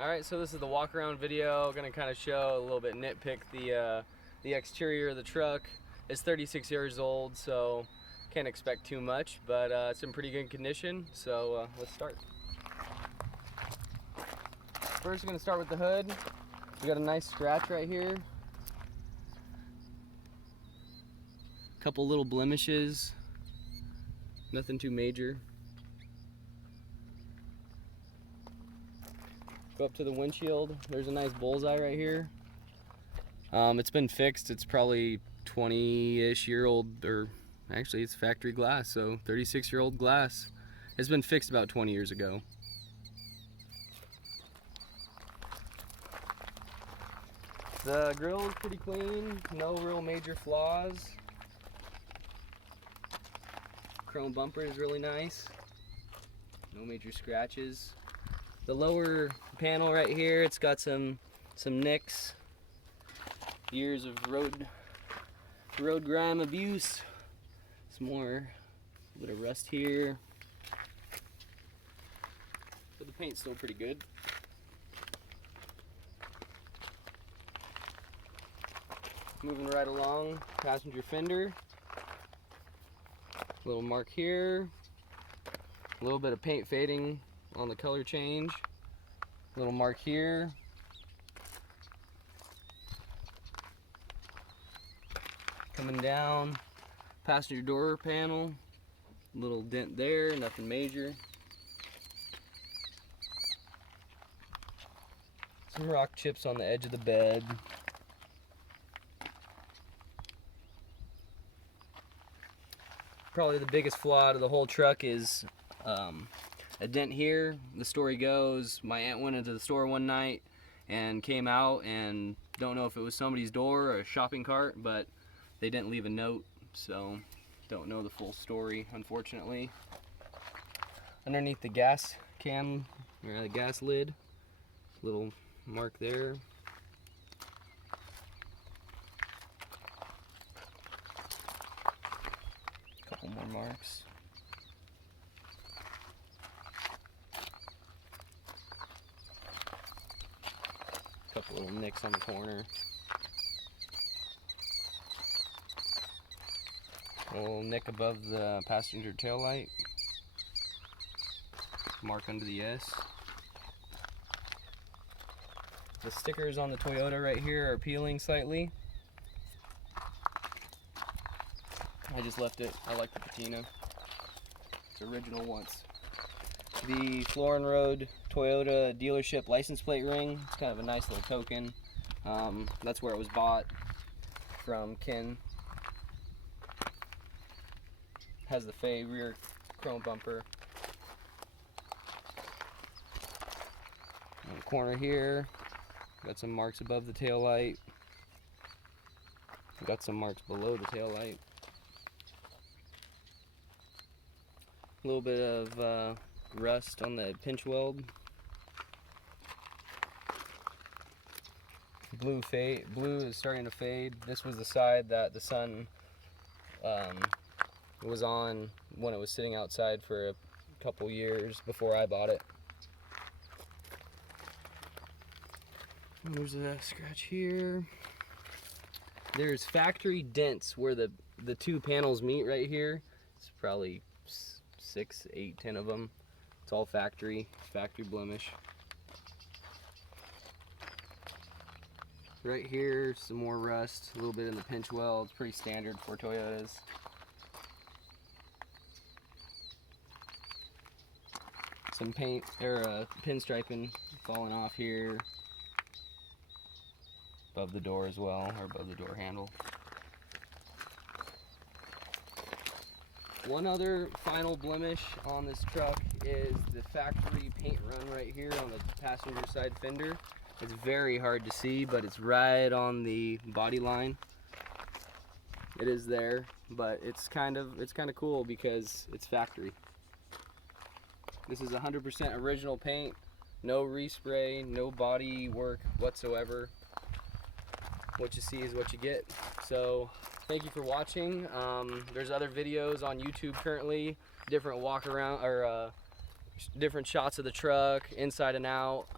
Alright, so this is the walk around video. Gonna kind of show a little bit, nitpick the exterior of the truck. It's 36 years old, so can't expect too much, but it's in pretty good condition, so let's start. First, we're gonna start with the hood. We got a nice scratch right here. Couple little blemishes, nothing too major. Go up to the windshield. There's a nice bullseye right here. It's been fixed. It's probably 20-ish year old, or actually it's factory glass, so 36-year-old glass. It's been fixed about 20 years ago. The grill is pretty clean, no real major flaws. Chrome bumper is really nice. No major scratches. The lower panel right here, it's got some nicks. Years of road grime abuse. Some more, a bit of rust here. But the paint's still pretty good. Moving right along, passenger fender. Little mark here. A little bit of paint fading on the color change. Little mark here. Coming down, passenger door panel. Little dent there, nothing major. Some rock chips on the edge of the bed. Probably the biggest flaw out of the whole truck is a dent here. The story goes, my aunt went into the store one night and came out, and don't know if it was somebody's door or a shopping cart, but they didn't leave a note, so don't know the full story, unfortunately. Underneath the gas can, or the gas lid, little mark there. Couple more marks. Couple little nicks on the corner. A little nick above the passenger tail light. Mark under the S. The stickers on the Toyota right here are peeling slightly. I just left it. I like the patina. It's original once. The Florin Road Toyota dealership license plate ring. It's kind of a nice little token. That's where it was bought from Ken. Has the Fay rear chrome bumper. In the corner here, got some marks above the tail light. Got some marks below the tail light. A little bit of rust on the pinch weld. Blue is starting to fade. This was the side that the sun was on when it was sitting outside for a couple years before I bought it. And there's a scratch here. There's factory dents where the two panels meet right here. It's probably 6, 8, 10 of them. It's all factory blemish. Right here, some more rust, a little bit in the pinch weld. It's pretty standard for Toyotas. Some paint or pinstriping falling off here, above the door as well, or above the door handle. One other final blemish on this truck is the factory paint run right here on the passenger side fender. It's very hard to see, but it's right on the body line. It is there, but it's kind of cool because it's factory. This is 100% original paint, no respray, no body work whatsoever. What you see is what you get. So thank you for watching. There's other videos on YouTube currently, different walk around or different shots of the truck inside and out.